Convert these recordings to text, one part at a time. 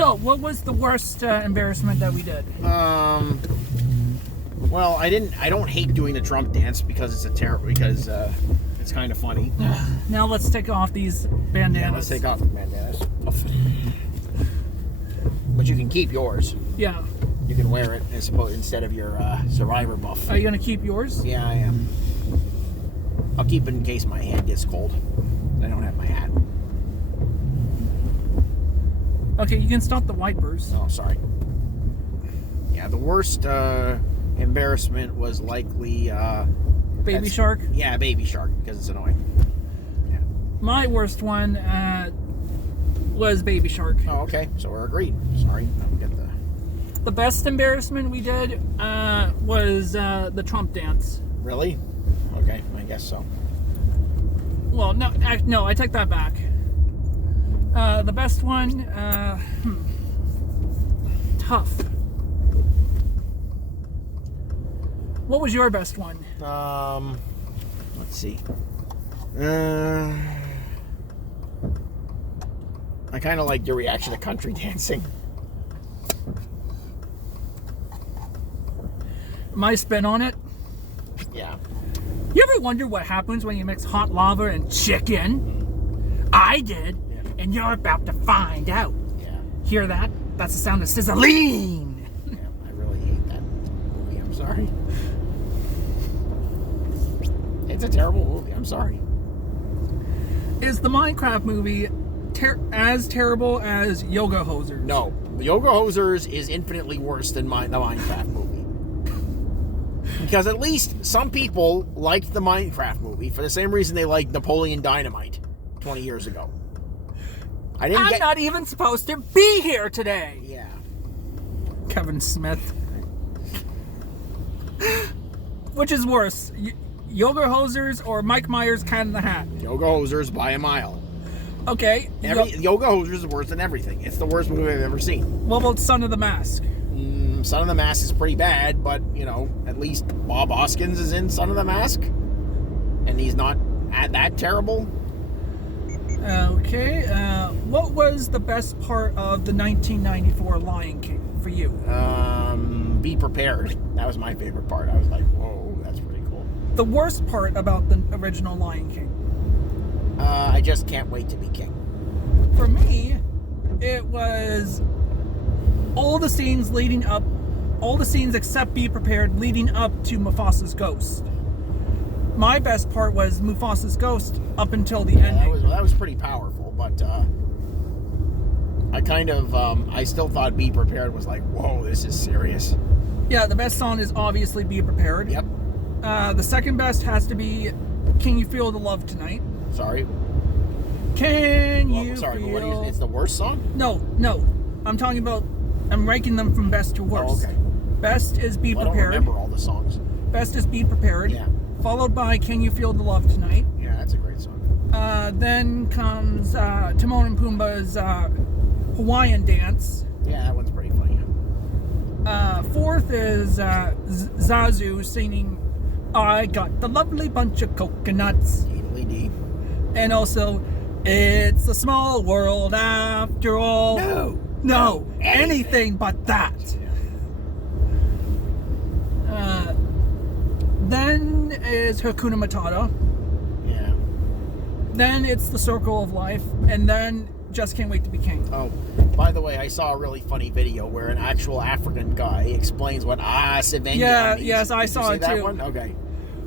So, what was the worst embarrassment that we did? Well, I don't hate doing the Trump dance because it's kind of funny. Now let's take off these bandanas. Yeah, let's take off the bandanas. But you can keep yours. Yeah. You can wear it instead of your Survivor buff. Are you gonna keep yours? Yeah, I am. I'll keep it in case my hand gets cold. I don't have my hat. Okay, you can stop the wipers. Oh, sorry. Yeah, the worst embarrassment was likely Baby Shark? Yeah, Baby Shark, because it's annoying. Yeah. My worst one was Baby Shark. Oh, okay. So we're agreed. Sorry. I don't get The best embarrassment we did was the Trump dance. Really? Okay, I guess so. Well, no, I take that back. The best one, tough. What was your best one? Let's see. I kind of like your reaction to country dancing. My spin on it? Yeah. You ever wonder what happens when you mix hot lava and chicken? I did, and you're about to find out. Yeah. Hear that? That's the sound of sizzling. Yeah, I really hate that movie. I'm sorry. It's a terrible movie. I'm sorry. Is the Minecraft movie as terrible as Yoga Hosers? No. Yoga Hosers is infinitely worse than the Minecraft movie. Because at least some people liked the Minecraft movie for the same reason they liked Napoleon Dynamite 20 years ago. I'm not even supposed to be here today. Yeah. Kevin Smith. Which is worse, Yoga Hosers or Mike Myers Cat in the Hat? Yoga Hosers by a mile. Okay. Yoga Hosers is worse than everything. It's the worst movie I've ever seen. What about Son of the Mask? Son of the Mask is pretty bad, but, at least Bob Hoskins is in Son of the Mask. And he's not that terrible. Okay. What was the best part of the 1994 Lion King for you? Be prepared. That was my favorite part. I was like, whoa, that's pretty cool. The worst part about the original Lion King? I just can't wait to be king. For me, it was all the scenes except Be Prepared leading up to Mufasa's ghost. My best part was Mufasa's ghost up until the ending. That was pretty powerful, but I still thought Be Prepared was like, whoa, this is serious. Yeah, the best song is obviously Be Prepared. Yep. The second best has to be Can You Feel the Love Tonight? Sorry. Feel... It's the worst song? No. I'm ranking them from best to worst. Oh, okay. Best is Be Prepared. I don't remember all the songs. Best is Be Prepared. Yeah. Followed by Can You Feel the Love Tonight? Yeah, that's a great song. Then comes Timon and Pumbaa's Hawaiian Dance. Yeah, that one's pretty funny. Fourth is Zazu singing I Got the Lovely Bunch of Coconuts. Dee. And also, It's a Small World After All. No, anything but that. Then is Hakuna Matata. Yeah. Then it's The Circle of Life. And then Just Can't Wait to Be King. Oh, by the way, I saw a really funny video where an actual African guy explains what Savannah means. Yes, I saw it that too. One? Okay.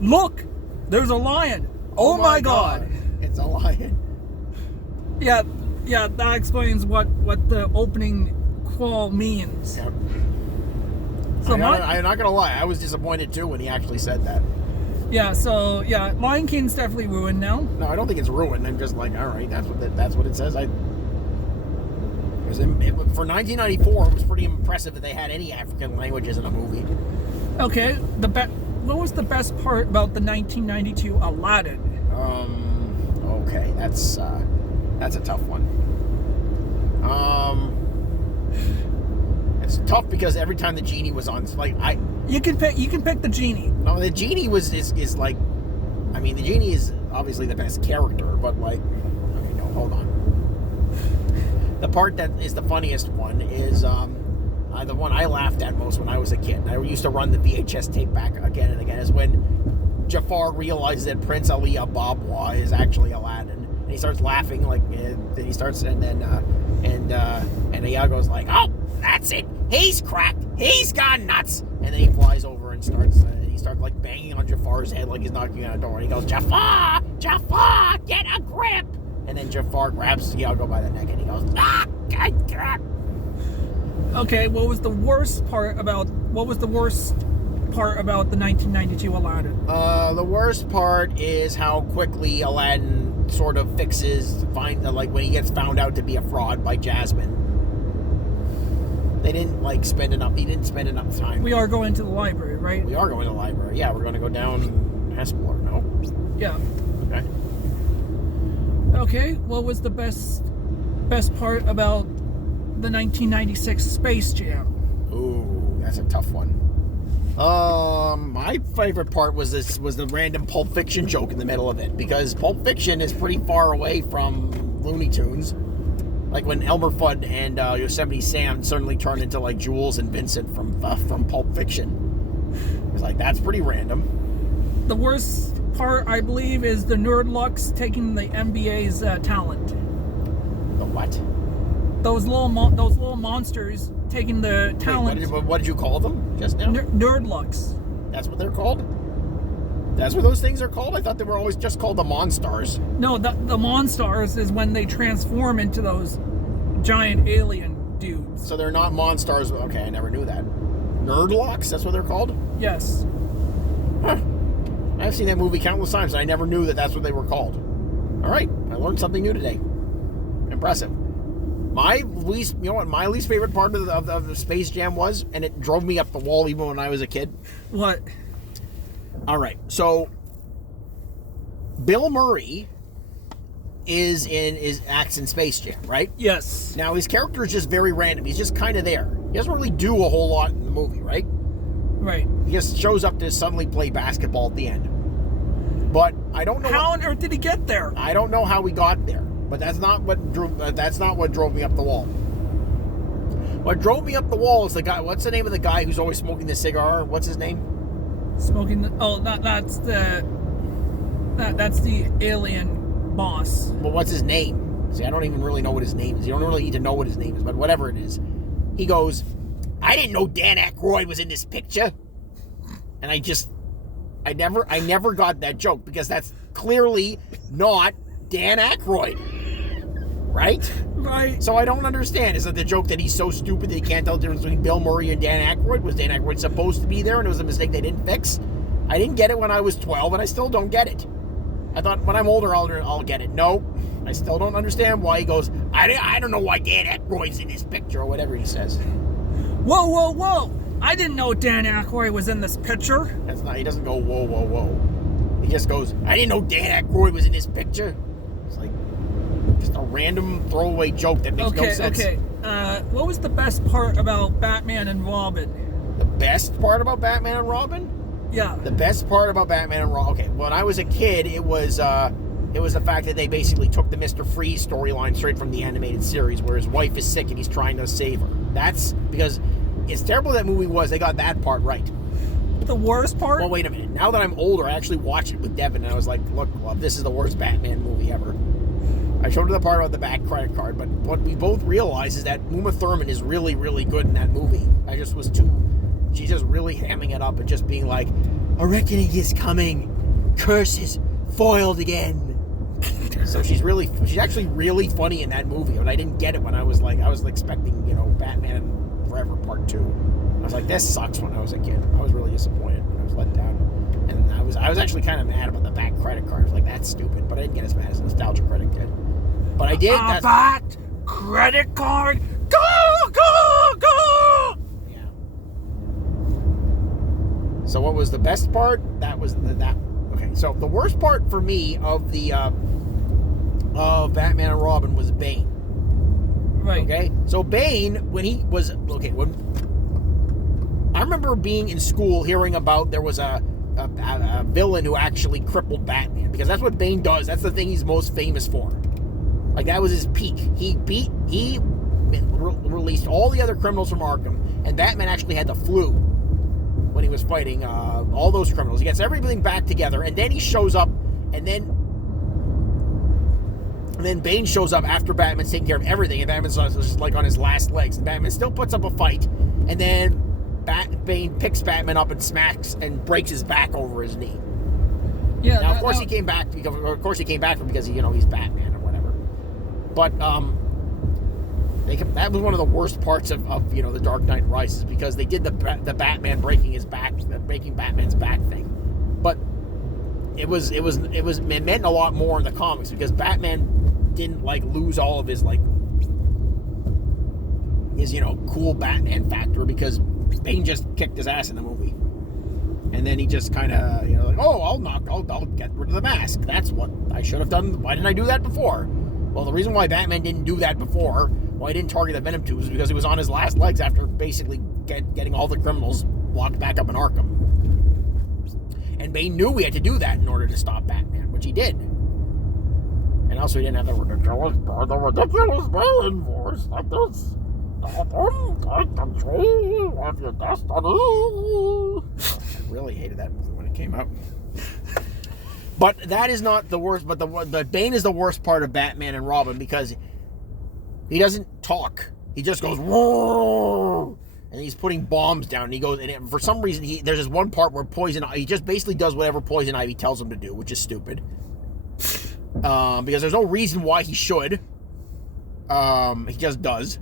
Look, there's a lion. Oh my God. It's a lion. Yeah, that explains what the opening call means. Yep. So I'm not gonna lie, I was disappointed too when he actually said that. Yeah, so Lion King's definitely ruined now. No, I don't think it's ruined. I'm just like, all right, that's what it says. For 1994, it was pretty impressive that they had any African languages in a movie. Okay, what was the best part about the 1992 Aladdin? Okay, that's a tough one. It's tough because every time the genie was on, you can pick the genie. No, the genie is like, I mean, the genie is obviously the best character, but hold on. The part that is the funniest one is the one I laughed at most when I was a kid. I used to run the VHS tape back again and again. Is when Jafar realizes that Prince Ali Ababwa is actually Aladdin, and he starts laughing then he starts and Iago's like, "Oh, that's it. He's cracked. He's gone nuts." And then he flies over and starts like banging on Jafar's head like he's knocking on a door. And he goes, "Jafar, Jafar, get a grip!" And then Jafar grabs Iago by the neck and he goes, "Ah, God." Okay, what was the worst part about the 1992 Aladdin? The worst part is how quickly Aladdin sort of when he gets found out to be a fraud by Jasmine. They didn't he didn't spend enough time. We are going to the library, right? We are going to the library. Yeah, we're going to go down Hespeler, no? Yeah. Okay. Okay, what was the best part about the 1996 Space Jam? Ooh, that's a tough one. My favorite part was the random Pulp Fiction joke in the middle of it, because Pulp Fiction is pretty far away from Looney Tunes. Like when Elmer Fudd and Yosemite Sam suddenly turned into like Jules and Vincent from Pulp Fiction. It was like, that's pretty random. The worst part, I believe, is the Nerdlux taking the NBA's talent. The what? Those little monsters taking the talent. Wait, what did you call them just now? Nerdlux. That's what they're called? That's what those things are called? I thought they were always just called the Monstars. No, the Monstars is when they transform into those giant alien dudes. So they're not Monstars. Okay, I never knew that. Nerdlocks? That's what they're called? Yes. Huh. I've seen that movie countless times, and I never knew that that's what they were called. All right, I learned something new today. Impressive. My least favorite part of the Space Jam was, and it drove me up the wall even when I was a kid. What? All right, so Bill Murray acts in Space Jam, right? Yes. Now his character is just very random. He's just kind of there. He doesn't really do a whole lot in the movie, right? Right. He just shows up to suddenly play basketball at the end. But I don't know how on earth did he get there. I don't know how he got there, but that's not what drove me up the wall. What drove me up the wall is the guy. What's the name of the guy who's always smoking the cigar? What's his name? That's the alien boss. But what's his name? See, I don't even really know what his name is. You don't really need to know what his name is, but whatever it is. He goes, "I didn't know Dan Aykroyd was in this picture." And I never got that joke, because that's clearly not Dan Aykroyd. Right? Right. So I don't understand. Is it the joke that he's so stupid that he can't tell the difference between Bill Murray and Dan Aykroyd? Was Dan Aykroyd supposed to be there and it was a mistake they didn't fix? I didn't get it when I was 12, and I still don't get it. I thought when I'm older, I'll get it. No, I still don't understand why he goes, I don't know why Dan Aykroyd's in this picture, or whatever he says. Whoa, whoa, whoa. I didn't know Dan Aykroyd was in this picture. He doesn't go, whoa, whoa, whoa. He just goes, I didn't know Dan Aykroyd was in this picture. It's like just a random throwaway joke that makes no sense. Okay. What was the best part about Batman and Robin? The best part about Batman and Robin? Yeah. The best part about Batman and Robin. Okay, when I was a kid, it was the fact that they basically took the Mr. Freeze storyline straight from the animated series, where his wife is sick and he's trying to save her. That's because, as terrible that movie was, they got that part right. The worst part? Well, wait a minute. Now that I'm older, I actually watched it with Devin, and I was like, look, well, this is the worst Batman movie ever. I showed her the part about the bad credit card, but what we both realized is that Uma Thurman is really, really good in that movie. She's just really hamming it up and just being like, a reckoning is coming. Curses foiled again. So she's actually really funny in that movie, but I didn't get it when I was expecting, Batman Forever Part 2. I was like, this sucks when I was a kid. I was really disappointed when I was let down. And I was actually kind of mad about the back credit card. I was like, that's stupid, but I didn't get as mad as Nostalgia Critic did. But I did. Back credit card, go, go, go! Yeah. So what was the best part? That was that. Okay, so the worst part for me of the of Batman and Robin was Bane. Right. Okay. So Bane, when I remember being in school hearing about there was a villain who actually crippled Batman, because that's what Bane does. That's the thing he's most famous for. Like, that was his peak. He released all the other criminals from Arkham, and Batman actually had the flu when he was fighting all those criminals. He gets everything back together, and then he shows up, and then Bane shows up after Batman's taking care of everything, and Batman's just like on his last legs. And Batman still puts up a fight, and then Bane picks Batman up and smacks and breaks his back over his knee. Yeah. Now, of course, he came back because he's Batman or whatever. But that was one of the worst parts of the Dark Knight Rises, because they did the Batman breaking Batman's back thing. But it meant a lot more in the comics, because Batman didn't lose all of his cool Batman factor, because Bane just kicked his ass in the movie. And then he just kind of, I'll get rid of the mask. That's what I should have done. Why didn't I do that before? Well, the reason why Batman didn't do that before, why he didn't target the Venom tubes, was because he was on his last legs after basically getting all the criminals locked back up in Arkham. And Bane knew we had to do that in order to stop Batman, which he did. And also, he didn't have the ridiculous Bane voice like this. Take control of your destiny. I really hated that movie when it came out. But that is not the worst. But Bane is the worst part of Batman and Robin, because he doesn't talk. He just goes, whoa, and he's putting bombs down. And he goes, and for some reason, there's this one part where he just basically does whatever Poison Ivy tells him to do, which is stupid. Because there's no reason why he should. He just does.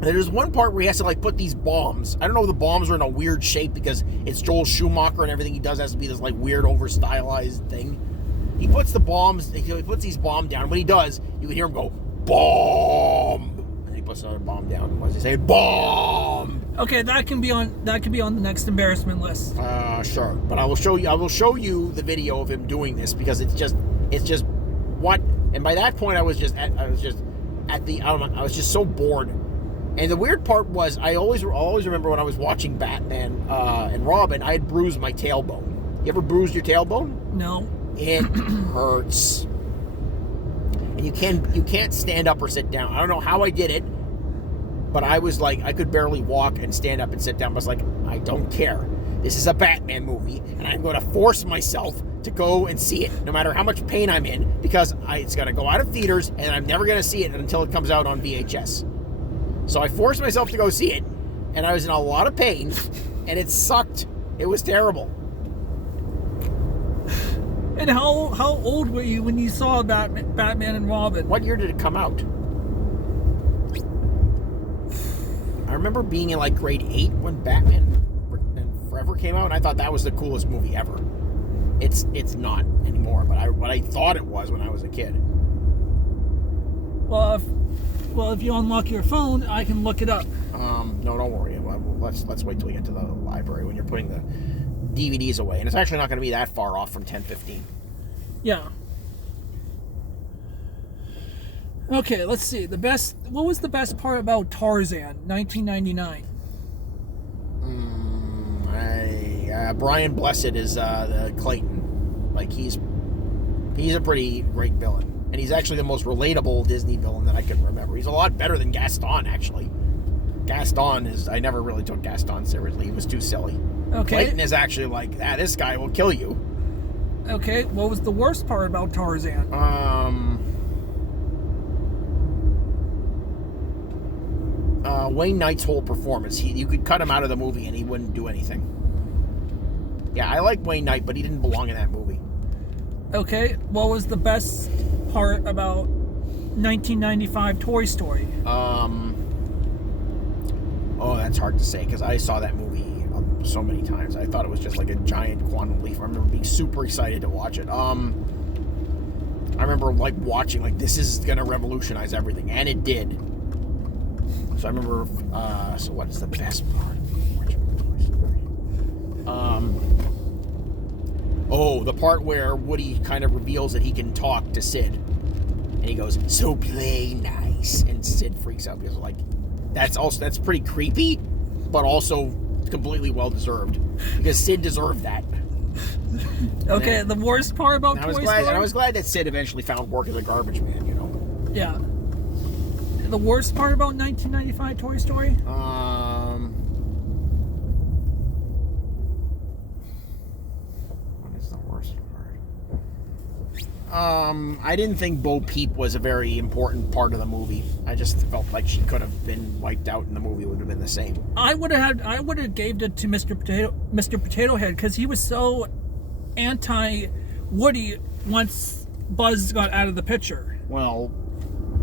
There's one part where he has to put these bombs. I don't know if the bombs are in a weird shape because it's Joel Schumacher and everything he does has to be this weird over stylized thing. He puts the bombs. He puts these bombs down. When he does, you can hear him go bomb, and he puts another bomb down. What does he say? Bomb. Okay, that can be on the next embarrassment list. Sure, but I will show you the video of him doing this, because it's just what. And by that point, I was just so bored. And the weird part was, I always remember when I was watching Batman and Robin, I had bruised my tailbone. You ever bruised your tailbone? No. It hurts. And you can't stand up or sit down. I don't know how I did it, but I was I could barely walk and stand up and sit down. I was like, I don't care. This is a Batman movie, and I'm going to force myself to go and see it, no matter how much pain I'm in, because it's going to go out of theaters, and I'm never going to see it until it comes out on VHS. So I forced myself to go see it, and I was in a lot of pain, and it sucked. It was terrible. And how old were you when you saw Batman and Robin? What year did it come out? I remember being in grade 8 when Batman and Forever came out, and I thought that was the coolest movie ever. It's not anymore, but what I thought it was when I was a kid. Well, if you unlock your phone, I can look it up. No, don't worry. Let's wait till we get to the library when you're putting the DVDs away, and it's actually not going to be that far off from 10:15. Yeah. Okay, let's see. What was the best part about Tarzan, 1999? Brian Blessed is Clayton. He's a pretty great villain. And he's actually the most relatable Disney villain that I can remember. He's a lot better than Gaston, actually. I never really took Gaston seriously. He was too silly. Okay. Clayton is actually this guy will kill you. Okay, what was the worst part about Tarzan? Wayne Knight's whole performance. You could cut him out of the movie and he wouldn't do anything. Yeah, I like Wayne Knight, but he didn't belong in that movie. Okay, what was the best part about 1995 Toy Story? Oh, that's hard to say, because I saw that movie so many times. I thought it was just a giant quantum leap. I remember being super excited to watch it. I remember watching this is gonna revolutionize everything, and it did. So I remember. So what is the best part of watching Toy Story? Oh, the part where Woody kind of reveals that he can talk to Sid, and he goes, "So play nice," and Sid freaks out because that's pretty creepy, but also completely well deserved, because Sid deserved that. Okay, the worst part about And I was Toy glad. Story. And I was glad that Sid eventually found work as a garbage man. You know. Yeah. The worst part about 1995 Toy Story? What is the worst part? I didn't think Bo Peep was a very important part of the movie. I just felt like she could have been wiped out, and the movie would have been the same. I would have gave it to Mr. Potato Head because he was so anti Woody once Buzz got out of the picture. Well,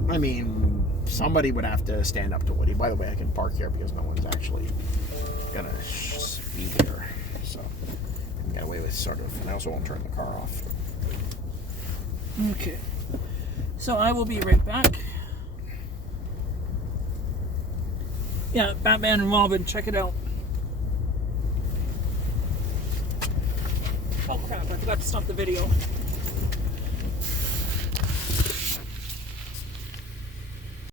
I mean, somebody would have to stand up to Woody. By the way, I can park here because no one's actually gonna speed here, so I can get away with sort of. And I also won't turn the car off. Okay. So I will be right back. Yeah, Batman and Robin, check it out. Oh crap, I forgot to stop the video.